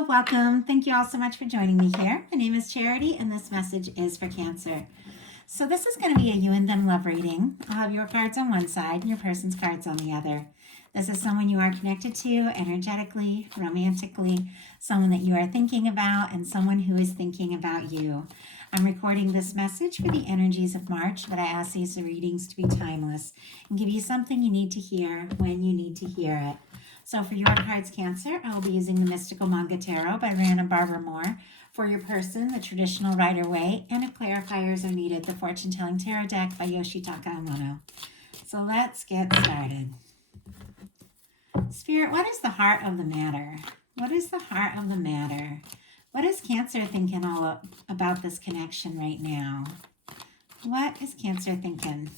Hello, welcome. Thank you all so much for joining me here. My name is Charity, and this message is for Cancer. So this is going to be a you and them love reading. I'll have your cards on one side and your person's cards on the other. This is someone you are connected to energetically, romantically, someone that you are thinking about, and someone who is thinking about you. I'm recording this message for the energies of March, but I ask these readings to be timeless and give you something you need to hear when you need to hear it. So for your cards, Cancer, I will be using the Mystical Manga Tarot by Rand and Barbara Moore. For your person, the traditional Rider-Waite, and if clarifiers are needed, the Fortune Telling Tarot deck by Yoshitaka Amano. So let's get started. Spirit, what is the heart of the matter? What is the heart of the matter? What is Cancer thinking all about this connection right now? What is Cancer thinking?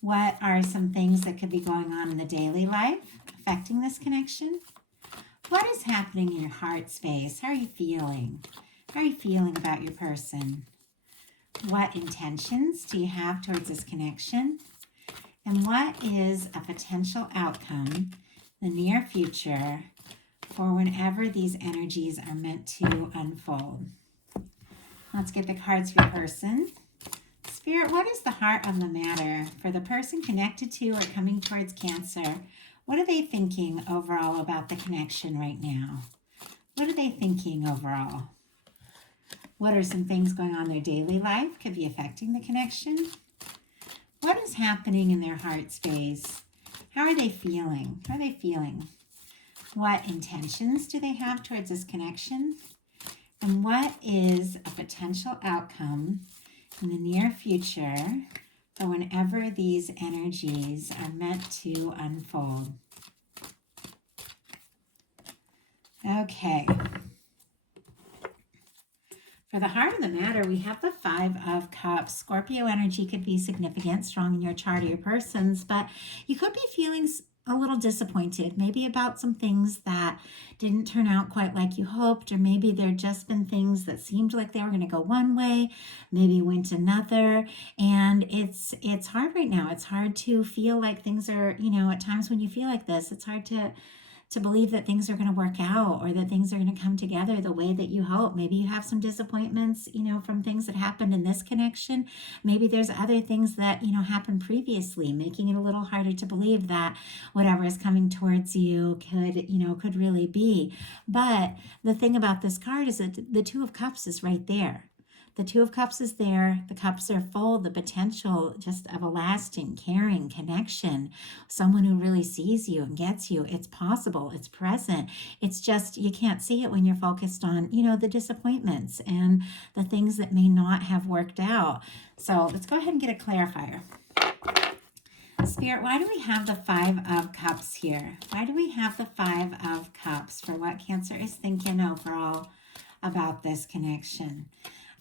What are some things that could be going on in the daily life affecting this connection? What is happening in your heart space? How are you feeling? How are you feeling about your person? What intentions do you have towards this connection? And what is a potential outcome in the near future for whenever these energies are meant to unfold? Let's get the cards for your person. Spirit, what is the heart of the matter for the person connected to or coming towards Cancer? What are they thinking overall about the connection right now? What are they thinking overall? What are some things going on in their daily life could be affecting the connection? What is happening in their heart space? How are they feeling? How are they feeling? What intentions do they have towards this connection? And what is a potential outcome in the near future for whenever these energies are meant to unfold? Okay. For the heart of the matter, we have the Five of Cups. Scorpio energy could be significant, strong in your chart or your person's, but you could be feeling a little disappointed, maybe about some things that didn't turn out quite like you hoped, or maybe there just been things that seemed like they were going to go one way, maybe went another, and it's hard right now. It's hard to feel like things are, at times when you feel like this, it's hard to believe that things are going to work out or that things are going to come together the way that you hope. Maybe you have some disappointments, from things that happened in this connection. Maybe there's other things that, happened previously, making it a little harder to believe that whatever is coming towards you could really be. But the thing about this card is that the Two of Cups is right there. The Two of Cups is there. The cups are full. The potential just of a lasting, caring connection. Someone who really sees you and gets you. It's possible. It's present. It's just you can't see it when you're focused on, the disappointments and the things that may not have worked out. So let's go ahead and get a clarifier. Spirit, why do we have the Five of Cups here? Why do we have the Five of Cups for what Cancer is thinking overall about this connection?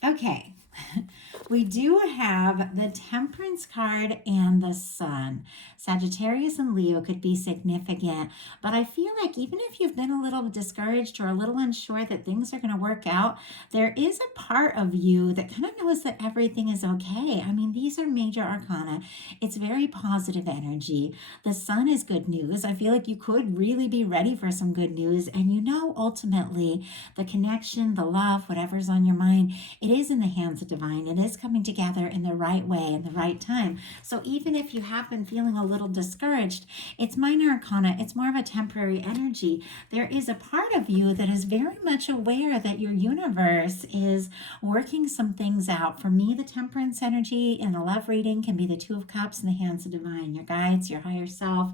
Okay, we do have the Temperance card and the Sun. Sagittarius and Leo could be significant, but I feel like even if you've been a little discouraged or a little unsure that things are going to work out, there is a part of you that kind of knows that everything is okay. I mean, these are major arcana. It's very positive energy. The Sun is good news. I feel like you could really be ready for some good news, and ultimately the connection, the love, whatever's on your mind, it is in the hands of divine. It is coming together in the right way, in the right time. So even if you have been feeling a little discouraged, it's minor arcana. It's more of a temporary energy. There is a part of you that is very much aware that your universe is working some things out. For me, the Temperance energy in a love reading can be the Two of Cups in the hands of divine, your guides, your higher self,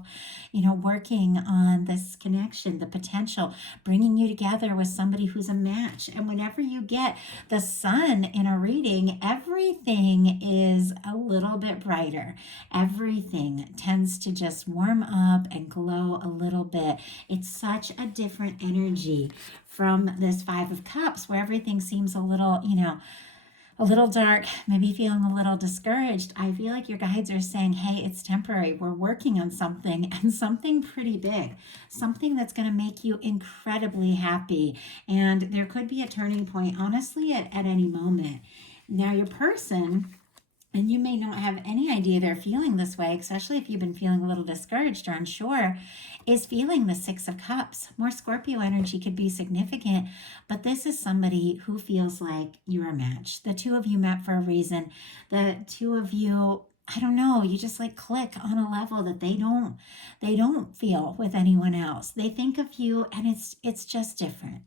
working on this connection, the potential, bringing you together with somebody who's a match. And whenever you get the Sun in a reading, everything is a little bit brighter. Everything tends to just warm up and glow a little bit. It's such a different energy from this Five of Cups where everything seems a little, a little dark, maybe feeling a little discouraged. I feel like your guides are saying, hey, it's temporary. We're working on something, and something pretty big, something that's going to make you incredibly happy. And there could be a turning point, honestly, at any moment. Now, your person And you may not have any idea they're feeling this way, especially if you've been feeling a little discouraged or unsure, is feeling the Six of Cups. More Scorpio energy could be significant, but this is somebody who feels like you're a match. The two of you met for a reason. The two of you, I don't know, you just like click on a level that they don't feel with anyone else. They think of you and it's just different.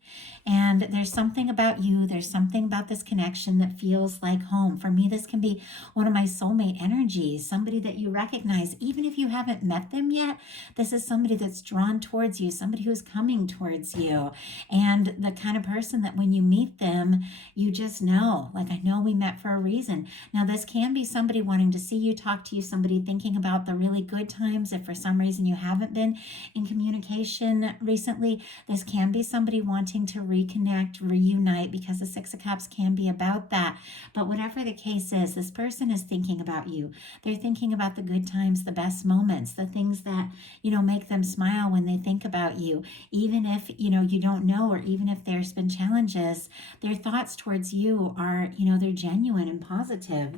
And there's something about you, there's something about this connection that feels like home. For me, this can be one of my soulmate energies, somebody that you recognize, even if you haven't met them yet. This is somebody that's drawn towards you, somebody who's coming towards you, and the kind of person that when you meet them, you just know, like, I know we met for a reason. Now, this can be somebody wanting to see you, talk to you, somebody thinking about the really good times. If for some reason you haven't been in communication recently, this can be somebody wanting to reconnect, reunite, because the Six of Cups can be about that. But whatever the case is, this person is thinking about you. They're thinking about the good times, the best moments, the things that, make them smile when they think about you. Even if, you don't know, or even if there's been challenges, their thoughts towards you are, they're genuine and positive.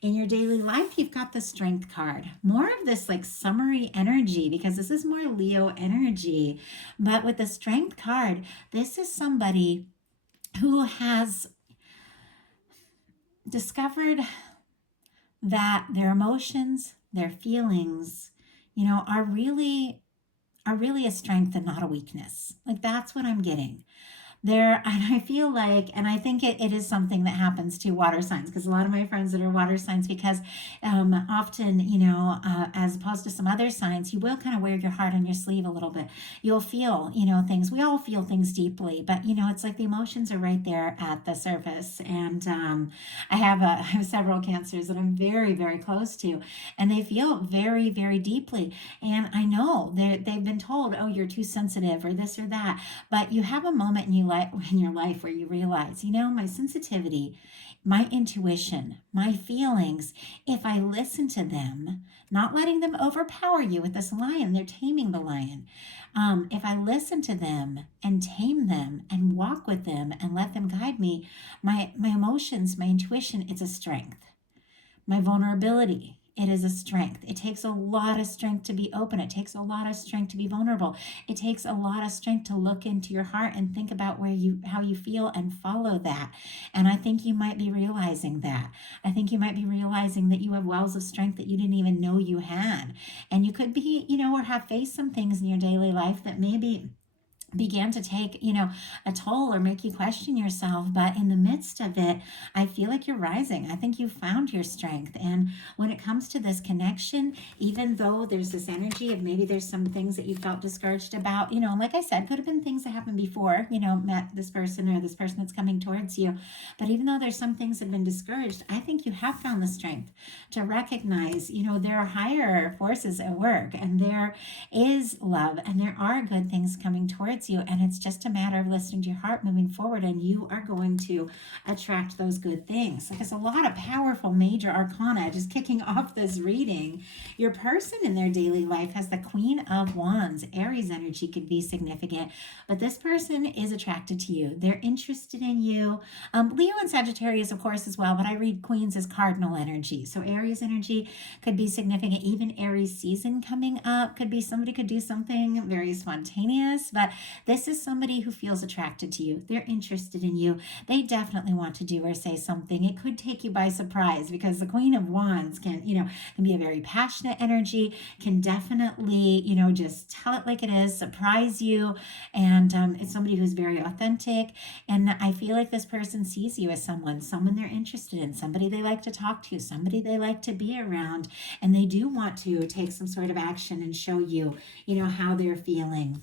In your daily life, you've got the Strength card. More of this like summary energy, because this is more Leo energy. But with the Strength card, this is somebody who has discovered that their emotions, their feelings, are really a strength and not a weakness. Like, that's what I'm getting there. And I feel like, and I think it is something that happens to water signs, because a lot of my friends that are water signs, because often, as opposed to some other signs, you will kind of wear your heart on your sleeve a little bit. You'll feel, things. We all feel things deeply, but it's like the emotions are right there at the surface. And I have several cancers that I'm very, very close to, and they feel very, very deeply. And I know they've been told, oh, you're too sensitive or this or that, but you have a moment in your life where you realize, my sensitivity, my intuition, my feelings, if I listen to them, not letting them overpower you with this lion, they're taming the lion. If I listen to them and tame them and walk with them and let them guide me, my emotions, my intuition, it's a strength. My vulnerability, it is a strength. It takes a lot of strength to be open. It takes a lot of strength to be vulnerable. It takes a lot of strength to look into your heart and think about how you feel and follow that. And I think you might be realizing that. I think you might be realizing that you have wells of strength that you didn't even know you had. And you could be, or have faced some things in your daily life that maybe began to take, a toll or make you question yourself. But in the midst of it, I feel like you're rising. I think you found your strength. And when it comes to this connection, even though there's this energy of maybe there's some things that you felt discouraged about, like I said, could have been things that happened before, met this person or this person that's coming towards you. But even though there's some things that have been discouraged, I think you have found the strength to recognize, there are higher forces at work, and there is love, and there are good things coming towards you, and it's just a matter of listening to your heart, moving forward, and you are going to attract those good things. There's a lot of powerful major arcana just kicking off this reading. Your person in their daily life has the Queen of Wands. Aries energy could be significant, but this person is attracted to you. They're interested in you. Leo and Sagittarius, of course, as well, but I read Queens as cardinal energy. So Aries energy could be significant. Even Aries season coming up could be, somebody could do something very spontaneous, but this is somebody who feels attracted to you. They're interested in you. They definitely want to do or say something. It could take you by surprise, because the Queen of Wands can be a very passionate energy, can definitely, just tell it like it is, surprise you. And it's somebody who's very authentic. And I feel like this person sees you as someone they're interested in, somebody they like to talk to, somebody they like to be around. And they do want to take some sort of action and show you, how they're feeling.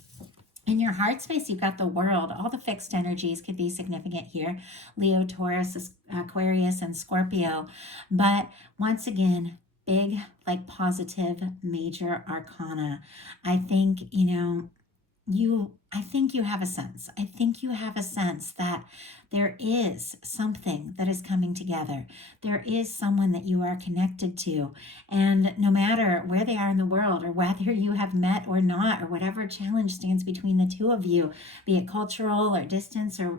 In your heart space, you've got the World. All the fixed energies could be significant here. Leo, Taurus, Aquarius, and Scorpio. But once again, big, like positive, major arcana. I think, you I think you have a sense. I think you have a sense that there is something that is coming together. There is someone that you are connected to. And no matter where they are in the world or whether you have met or not, or whatever challenge stands between the two of you, be it cultural or distance or,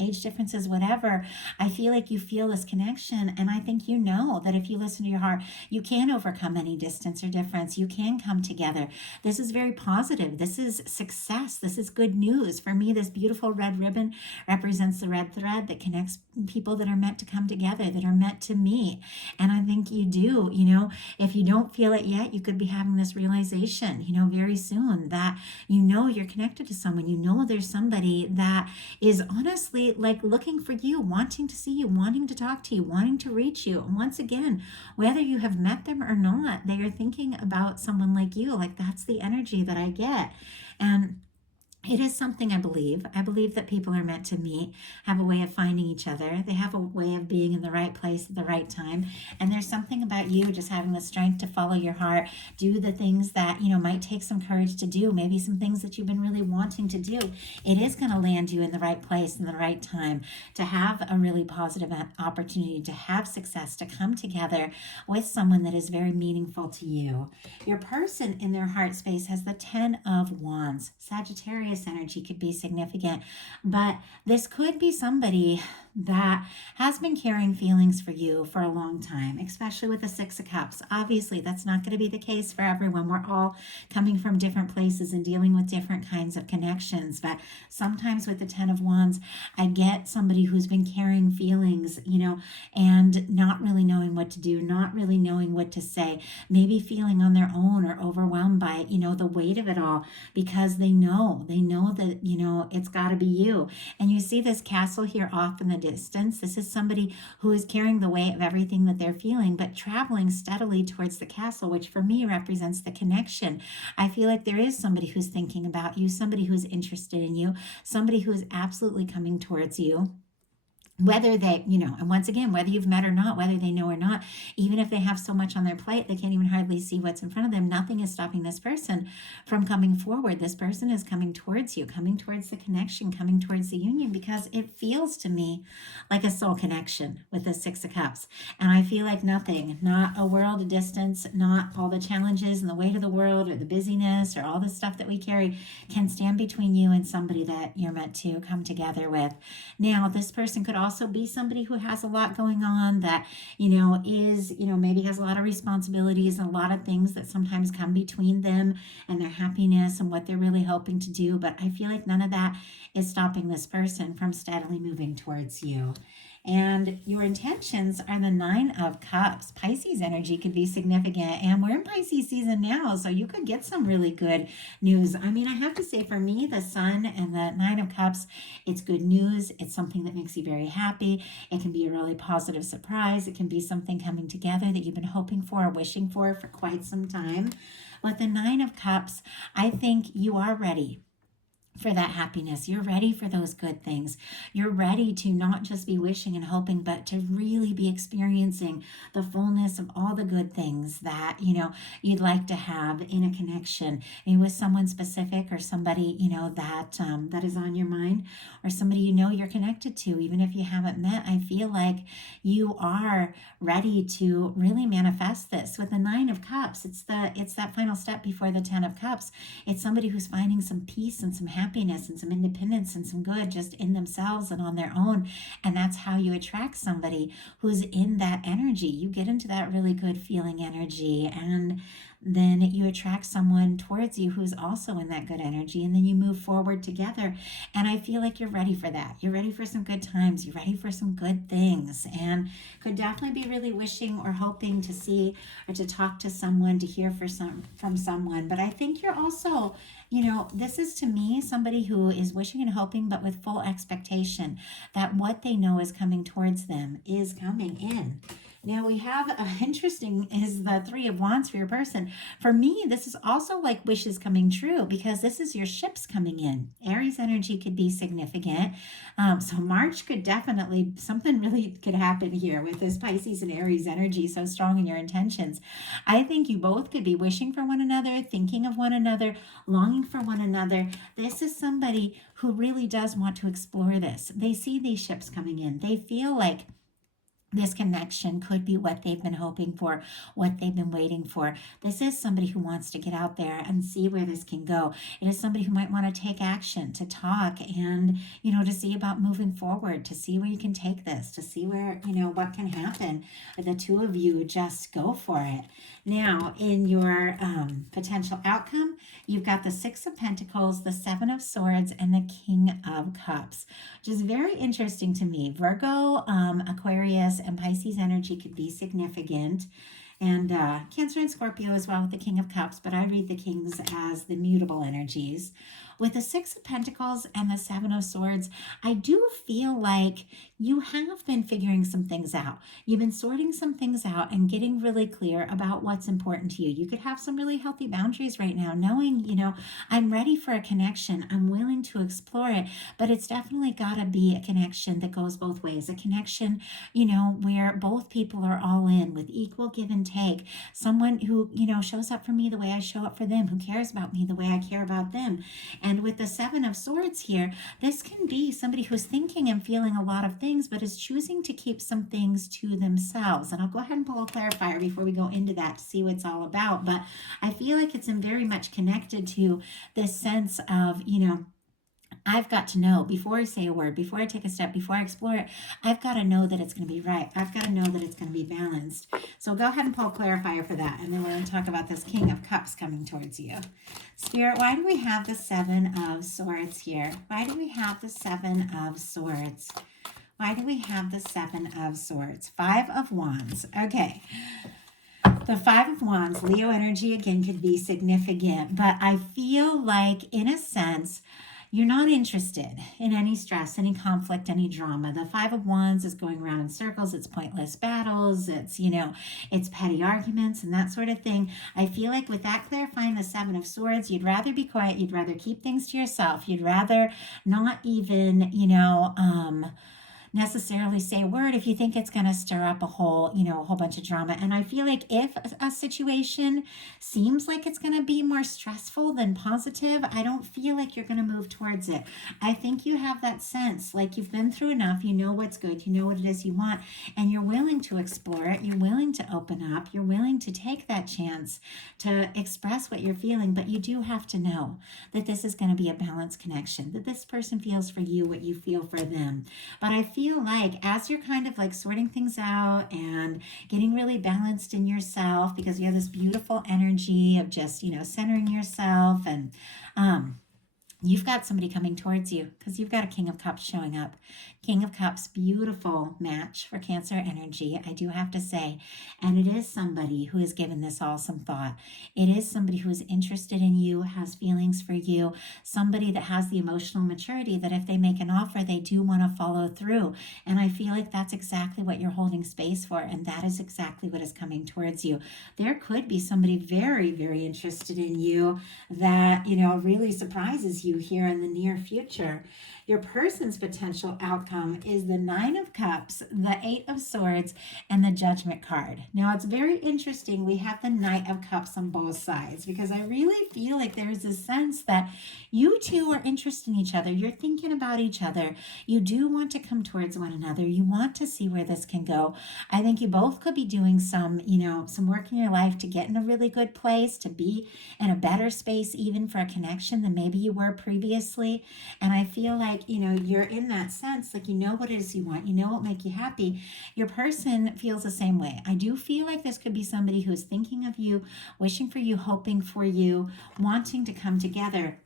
age differences, whatever, I feel like you feel this connection. And I think you know that if you listen to your heart, you can overcome any distance or difference. You can come together. This is very positive. This is success. This is good news. For me, this beautiful red ribbon represents the red thread that connects people that are meant to come together, that are meant to meet. And I think you do, if you don't feel it yet, you could be having this realization, very soon that you're connected to someone. There's somebody that is honestly like looking for you, wanting to see you, wanting to talk to you, wanting to reach you. And once again, whether you have met them or not, they are thinking about someone like you. Like that's the energy that I get. And it is something I believe. I believe that people are meant to meet, have a way of finding each other. They have a way of being in the right place at the right time. And there's something about you just having the strength to follow your heart, do the things that, might take some courage to do, maybe some things that you've been really wanting to do. It is going to land you in the right place in the right time to have a really positive opportunity, to have success, to come together with someone that is very meaningful to you. Your person in their heart space has the 10 of Wands. Sagittarius energy could be significant, but this could be somebody that has been carrying feelings for you for a long time, especially with the Six of Cups. Obviously, that's not going to be the case for everyone. We're all coming from different places and dealing with different kinds of connections, but sometimes with the 10 of Wands, I get somebody who's been carrying feelings, and not really knowing what to do, not really knowing what to say, maybe feeling on their own or overwhelmed by, the weight of it all, because they know that, it's got to be you. And you see this castle here off in the distance. This is somebody who is carrying the weight of everything that they're feeling, but traveling steadily towards the castle, which for me represents the connection. I feel like there is somebody who's thinking about you, somebody who's interested in you, somebody who's absolutely coming towards you. Whether they, and once again, whether you've met or not, whether they know or not, even if they have so much on their plate, they can't even hardly see what's in front of them. Nothing is stopping this person from coming forward. This person is coming towards you, coming towards the connection, coming towards the union, because it feels to me like a soul connection with the Six of Cups. And I feel like nothing, not a world of distance, not all the challenges and the weight of the world or the busyness or all the stuff that we carry can stand between you and somebody that you're meant to come together with. Now, this person could also be somebody who has a lot going on, that is maybe has a lot of responsibilities and a lot of things that sometimes come between them and their happiness and what they're really hoping to do. But I feel like none of that is stopping this person from steadily moving towards you. And your intentions are the 9 of Cups. Pisces energy could be significant. And we're in Pisces season now, so you could get some really good news. I mean, I have to say, for me, the Sun and the 9 of Cups, it's good news. It's something that makes you very happy. It can be a really positive surprise. It can be something coming together that you've been hoping for or wishing for quite some time. With the 9 of Cups, I think you are ready for that happiness. You're ready for those good things. You're ready to not just be wishing and hoping, but to really be experiencing the fullness of all the good things that, you'd like to have in a connection, and with someone specific or somebody, that is on your mind, or somebody you're connected to. Even if you haven't met, I feel like you are ready to really manifest this. With the 9 of Cups, it's that final step before the 10 of Cups. It's somebody who's finding some peace and some happiness and some independence and some good just in themselves and on their own. And that's how you attract somebody who's in that energy. You get into that really good feeling energy, and then you attract someone towards you who's also in that good energy, and then you move forward together. And I feel like you're ready for that. You're ready for some good times. You're ready for some good things, and could definitely be really wishing or hoping to see or to talk to someone, to hear from someone. But I think you're also, this is to me somebody who is wishing and hoping, but with full expectation that what they know is coming towards them is coming in. Now we have interesting is the Three of Wands for your person. For me, this is also like wishes coming true because this is your ships coming in. Aries energy could be significant. So March could definitely, something really could happen here with this Pisces and Aries energy so strong in your intentions. I think you both could be wishing for one another, thinking of one another, longing for one another. This is somebody who really does want to explore this. They see these ships coming in. They feel like this connection could be what they've been hoping for, what they've been waiting for. This is somebody who wants to get out there and see where this can go. It is somebody who might want to take action, to talk, and, to see about moving forward, to see where you can take this, to see where, what can happen. The two of you just go for it. Now, in your potential outcome, you've got the Six of Pentacles, the Seven of Swords, and the King of Cups, which is very interesting to me. Virgo, Aquarius, and Pisces energy could be significant. And Cancer and Scorpio as well with the King of Cups, but I read the Kings as the mutable energies. With the Six of Pentacles and the Seven of Swords, I do feel like you have been figuring some things out. You've been sorting some things out and getting really clear about what's important to you. You could have some really healthy boundaries right now, knowing, I'm ready for a connection. I'm willing to explore it, but it's definitely got to be a connection that goes both ways. A connection, where both people are all in with equal give and take. Someone who, shows up for me the way I show up for them, who cares about me the way I care about them. And with the Seven of Swords here, this can be somebody who's thinking and feeling a lot of things, but is choosing to keep some things to themselves. And I'll go ahead and pull a clarifier before we go into that to see what it's all about. But I feel like it's very much connected to this sense of, I've got to know before I say a word, before I take a step, before I explore it, I've got to know that it's going to be right. I've got to know that it's going to be balanced. So go ahead and pull a clarifier for that. And then we're going to talk about this King of Cups coming towards you. Spirit, why do we have the Seven of Swords here? Why do we have the Seven of Swords? Why do we have the Seven of Swords? Five of Wands. Okay. The Five of Wands, Leo energy again could be significant, but I feel like in a sense, you're not interested in any stress, any conflict, any drama. The Five of Wands is going around in circles. It's pointless battles. It's, it's petty arguments and that sort of thing. I feel like with that clarifying the Seven of Swords, you'd rather be quiet. You'd rather keep things to yourself. You'd rather not even, necessarily say a word if you think it's going to stir up a whole bunch of drama. And I feel like if a situation seems like it's going to be more stressful than positive, I don't feel like you're going to move towards it. I think you have that sense like you've been through enough, you know what's good, you know what it is you want, and you're willing to explore it. You're willing to open up. You're willing to take that chance to express what you're feeling, but you do have to know that this is going to be a balanced connection, that this person feels for you what you feel for them. But I feel like as you're kind of like sorting things out and getting really balanced in yourself, because you have this beautiful energy of just, centering yourself, and you've got somebody coming towards you because you've got a King of Cups showing up. King of Cups, beautiful match for Cancer energy, I do have to say. And it is somebody who has given this all some thought. It is somebody who is interested in you, has feelings for you, somebody that has the emotional maturity that if they make an offer, they do want to follow through. And I feel like that's exactly what you're holding space for. And that is exactly what is coming towards you. There could be somebody very, very interested in you that, really surprises you here in the near future. Your person's potential outcome is the Nine of Cups, the Eight of Swords, and the Judgment card. Now, it's very interesting. We have the Knight of Cups on both sides because I really feel like there's a sense that you two are interested in each other. You're thinking about each other. You do want to come towards one another. You want to see where this can go. I think you both could be doing some work in your life to get in a really good place, to be in a better space even for a connection than maybe you were previously. And I feel like, you're in that sense, like, what it is you want, what will make you happy. Your person feels the same way. I do feel like this could be somebody who's thinking of you, wishing for you, hoping for you, wanting to come together.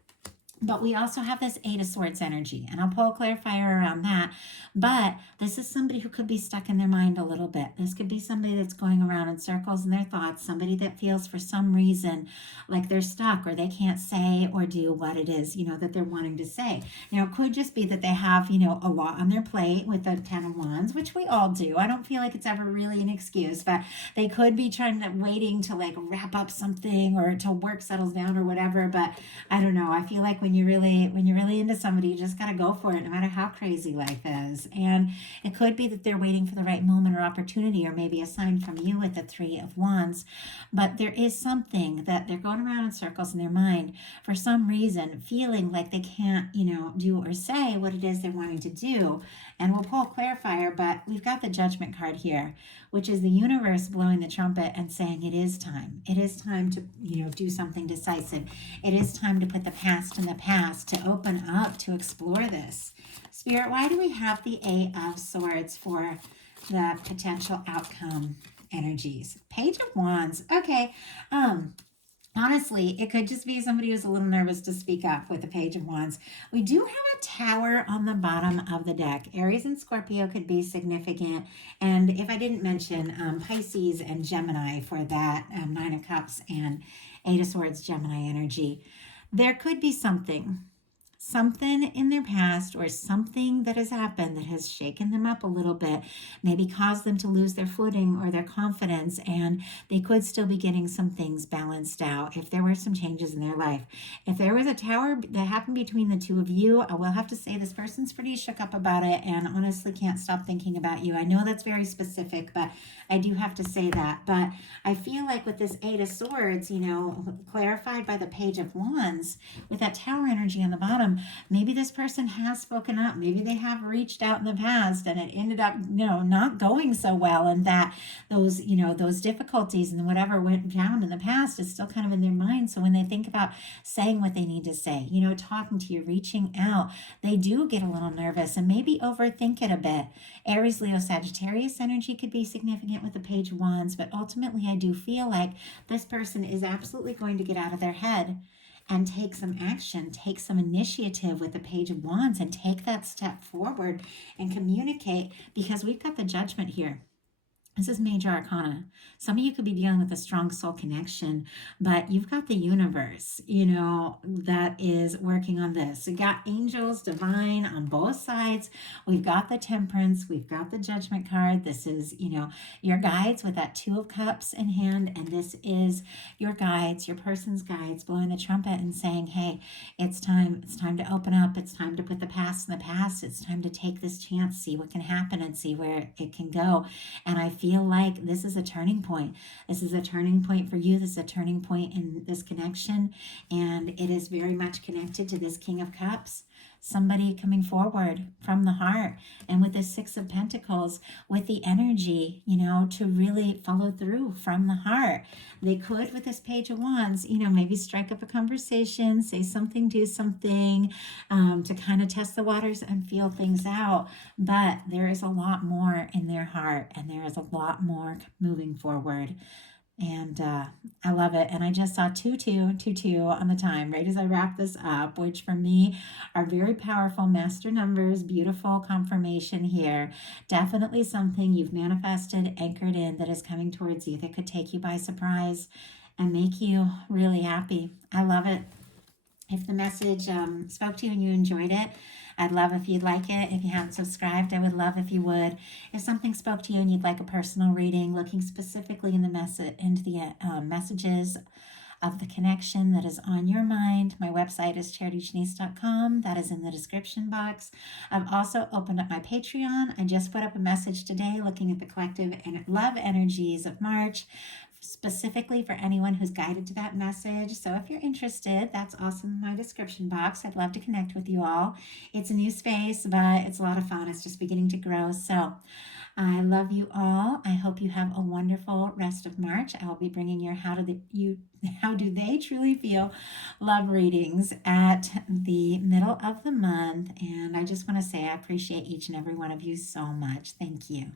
But we also have this Eight of Swords energy, and I'll pull a clarifier around that. But this is somebody who could be stuck in their mind a little bit. This could be somebody that's going around in circles in their thoughts, somebody that feels for some reason like they're stuck or they can't say or do what it is, that they're wanting to say. Now, it could just be that they have, a lot on their plate with the Ten of Wands, which we all do. I don't feel like it's ever really an excuse, but they could be waiting to like wrap up something or till work settles down or whatever. But I don't know. I feel like when you're really into somebody, you just got to go for it no matter how crazy life is. And it could be that they're waiting for the right moment or opportunity, or maybe a sign from you with the Three of Wands. But there is something that they're going around in circles in their mind for some reason, feeling like they can't, do or say what it is they're wanting to do. And we'll pull a clarifier, but we've got the Judgment card here, which is the universe blowing the trumpet and saying it is time. It is time to, do something decisive. It is time to put the past in the past, to open up, to explore this. Spirit, why do we have the Eight of Swords for the potential outcome energies? Page of Wands. Okay. Honestly, it could just be somebody who's a little nervous to speak up with the Page of Wands. We do have a Tower on the bottom of the deck. Aries and Scorpio could be significant. And if I didn't mention Pisces and Gemini for that Nine of Cups and Eight of Swords Gemini energy, there could be something in their past or something that has happened that has shaken them up a little bit, maybe caused them to lose their footing or their confidence, and they could still be getting some things balanced out if there were some changes in their life. If there was a tower that happened between the two of you, I will have to say this person's pretty shook up about it and honestly can't stop thinking about you. I know that's very specific, but I do have to say that. But I feel like with this Eight of Swords, clarified by the Page of Wands, with that Tower energy on the bottom, maybe this person has spoken up. Maybe they have reached out in the past and it ended up, not going so well. And that those difficulties and whatever went down in the past is still kind of in their mind. So when they think about saying what they need to say, talking to you, reaching out, they do get a little nervous and maybe overthink it a bit. Aries, Leo, Sagittarius energy could be significant with the Page of Wands, but ultimately I do feel like this person is absolutely going to get out of their head and take some action, take some initiative with the Page of Wands and take that step forward and communicate, because we've got the Judgment here. This is major arcana. Some of you could be dealing with a strong soul connection, but you've got the universe, that is working on this. You got angels, divine on both sides. We've got the Temperance. We've got the Judgment card. This is, your guides with that Two of Cups in hand. And this is your guides, your person's guides blowing the trumpet and saying, hey, it's time. It's time to open up. It's time to put the past in the past. It's time to take this chance, see what can happen and see where it can go. And I feel like this is a turning point. This is a turning point for you. This is a turning point in this connection. And it is very much connected to this King of Cups. Somebody coming forward from the heart. And with this Six of Pentacles, with the energy, to really follow through from the heart. They could, with this Page of Wands, maybe strike up a conversation, say something, do something, to kind of test the waters and feel things out. But there is a lot more in their heart, and there is a lot more moving forward. And I love it. And I just saw 2222 on the time right as I wrap this up, which for me are very powerful master numbers, beautiful confirmation here. Definitely something you've manifested, anchored in, that is coming towards you, that could take you by surprise and make you really happy. I love it. If the message spoke to you and you enjoyed it, I'd love if you'd like it. If you haven't subscribed, I would love if you would. If something spoke to you and you'd like a personal reading, looking specifically in the messages of the connection that is on your mind, my website is charityjanice.com. That is in the description box. I've also opened up my Patreon. I just put up a message today looking at the collective and love energies of March, specifically for anyone who's guided to that message. So if you're interested, that's also in my description box. I'd love to connect with you all. It's a new space, but it's a lot of fun. It's just beginning to grow. So I love you all. I hope you have a wonderful rest of March. I will be bringing your how do they truly feel love readings at the middle of the month. And I just want to say I appreciate each and every one of you so much. Thank you.